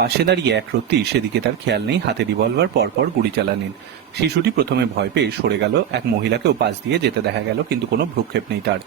পাশে দাঁড়িয়ে এক রত্তি সেদিকে তার খেয়াল নেই, হাতে রিভলভার, পরপর গুলি চালালেন শিশুটি প্রথমে ভয় পেয়ে সরে গেল, এক মহিলাকেও পাশ দিয়ে যেতে দেখা গেল, কিন্তু কোনো ভ্রুক্ষেপ নেই তার।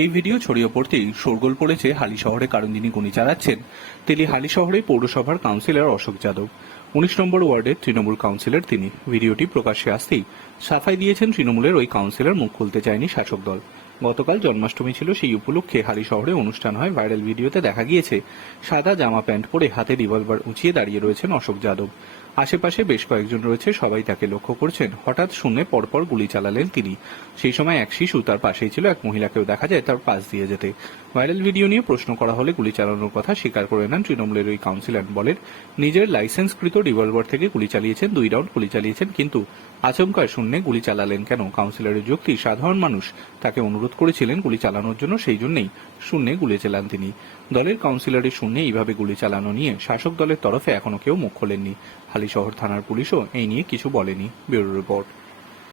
এই ভিডিও ছড়িয়ে পড়তেই শোরগোল পড়েছে হালি শহরে কারণ যিনি গুলি চালাচ্ছেন, তিনি হালি শহরে পৌরসভার কাউন্সিলর অশোক যাদব। উনিশ নম্বর ওয়ার্ডের তৃণমূল কাউন্সিলর তিনি। ভিডিওটি প্রকাশ্যে আসতেই সাফাই দিয়েছেন তৃণমূলের ওই কাউন্সিলর, মুখ খুলতে চায়নি শাসক দল। গতকাল জন্মাষ্টমী ছিল, সেই উপলক্ষে হারি শহরে অনুষ্ঠান হয়। ভাইরাল ভিডিওতে দেখা গিয়েছে, সাদা জামা প্যান্ট পরে হাতে রিভলভার উঁচিয়ে দাঁড়িয়ে রয়েছেন অশোক যাদব। আশেপাশে বেশ কয়েকজন রয়েছে, সবাই তাকে লক্ষ্য করছেন। হঠাৎ শুনে পরপর গুলি চালালেন তিনি। সেই সময় এক শিশু তার পাশেই ছিল, এক মহিলাকেও দেখা যায় তার পাশ দিয়ে যেতে। ভাইরাল ভিডিও নিয়ে প্রশ্ন করা হলে গুলি চালানোর কথা স্বীকার করে নেন তৃণমূলের ওই কাউন্সিলর বলেন, নিজের লাইসেন্সকৃত রিভলভার থেকে গুলি চালিয়েছেন, দুই রাউন্ড গুলি চালিয়েছেন, কিন্তু আচমকায় শূন্যে গুলি চালালেন কেন? কাউন্সিলরের যুক্তি, সাধারণ মানুষ তাকে অনুরোধ করেছিলেন গুলি চালানোর জন্য, সেই জন্যই শূন্যে গুলি চালান তিনি। দলের কাউন্সিলরের শূন্যে এইভাবে গুলি চালানো নিয়ে শাসক দলের তরফে এখনও কেউ মুখ খোলেননি। হালিশহর থানার পুলিশও এই নিয়ে কিছু বলেনি ব্যুরো রিপোর্ট।